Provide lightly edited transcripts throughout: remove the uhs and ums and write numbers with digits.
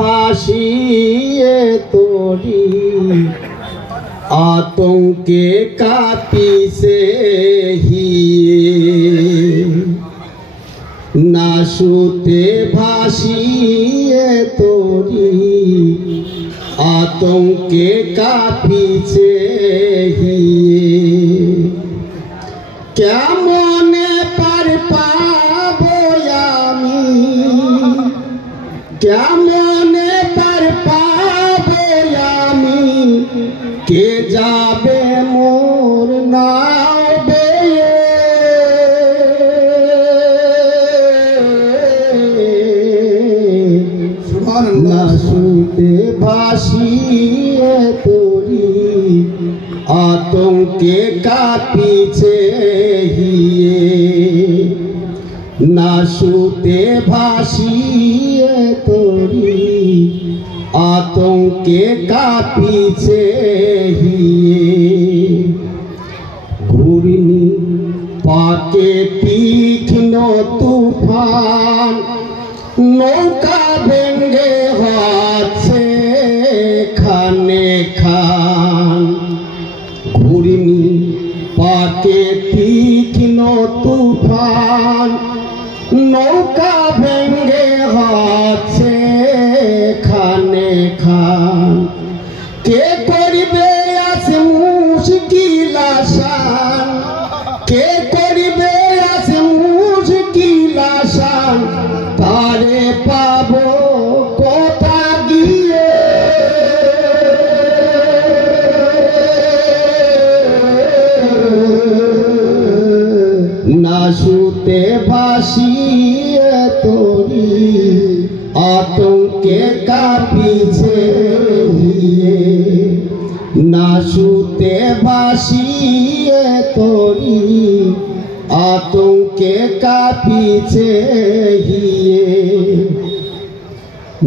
ভাসিয়ে তোরি আতঙ্কে কাঁপিছে হিয়ে না শুতে ভাসিয়ে তোরি আতঙ্কে কাঁপিছে হিয়ে কেমনে পার পাবো আমি কেমনে পার পাবো আমি কে যাবে মোর নাও বেয়ে না শুতে ভাসিয়ে তোরি আতঙ্কে কাঁপিছে হিয়ে না শুতে ভাসিয়ে তোরি আতঙ্কে কাঁপিছে হিয়ে ঘূর্ণি পাকে তীক্ষ্ণ তুফান নৌকা ভেঙ্গে হচ্ছে খানে খান ঘূর্ণি পাকে তীক্ষ্ণ তুফান নৌকা ভেঙ্গে হচ্ছে খানে খান কে করবে আজ মুশকিল আসান কে করবে আজ মুশকিল আসান তারে পাবো কোথা গিয়ে না শুতে ভাসিয়ে তোরি আতঙ্কে কাঁপিছে হিয়ে না শুতে ভাসিয়ে তোরি আতঙ্কে কাঁপিছে হিয়ে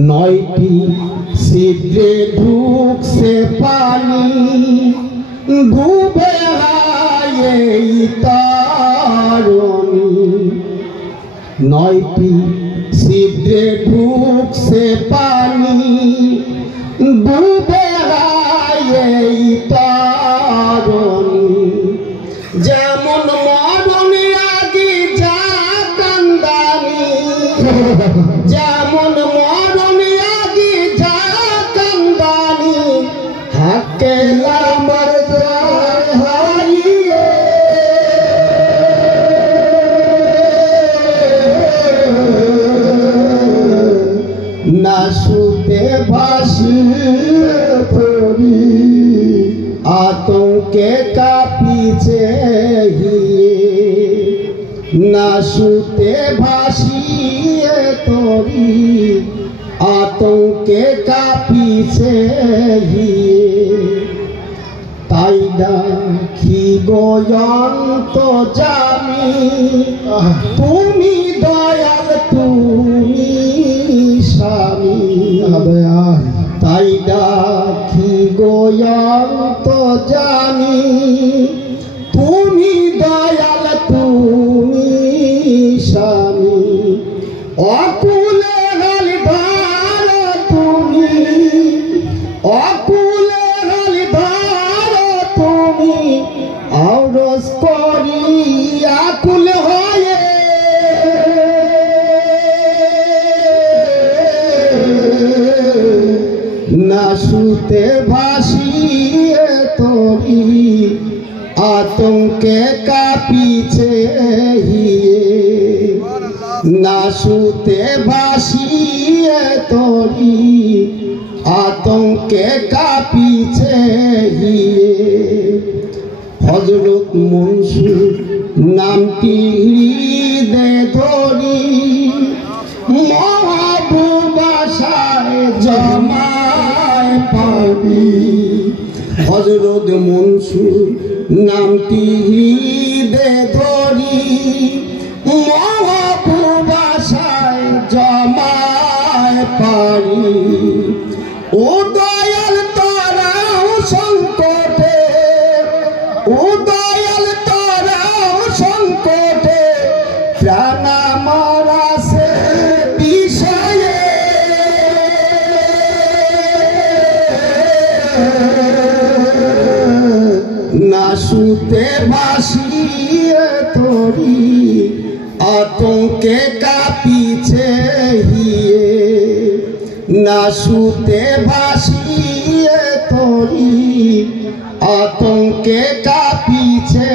নয়টি ছিদ্রে ঢুকছে পানি ডুবে হায় তারণী নয়টি ছিদ্রে ঢুকছে পানি ডুবে হায় তারণী যেমন মরণ আগে যা কান্দানি যেমন মরণ আগে যা কান্দানি হাকেলা মর যায় হারিয়ে না শুতে ভাসিয়ে তোরি আতঙ্কে কাঁপিছে হিয়ে না শুতে ভাসিয়ে তোরি আতঙ্কে কাঁপিছে হিয়ে তাই দেখি গোয়ন্ত জানি তুমি দয়াল তুমি স্বামী তাই দেখি গোয়ন্ত জানি তুমি দয়াল তুমি স্বামী অকুলে হলধার তুমি অকুলে হলধার তুমি আওরস করি আকুল হয়ে না শুতে ভাসিয়ে তোরি আতঙ্কে কাঁপিছে হিয়ে না শুতে ভাসিয়ে তোরি আতঙ্কে কাঁপিছে হিয়ে হযরত মনসুর নামটি হৃদে ধরি মহাবুবাসায় জমায় পাবি হযরত মনসুর নামটি হৃদে ধরি মহাবুবাসায় জমায় পারি ও দয়াল তারাও সংকটে ও দয়াল তারাও সংকটে প্রাণ মারা সে বিষয়ে না শুতে ভাসিয়ে তোরি আতঙ্কে কাঁপিছে হিয়ে না শুতে ভাসিয়ে তোরি আতঙ্কে কাঁপিছে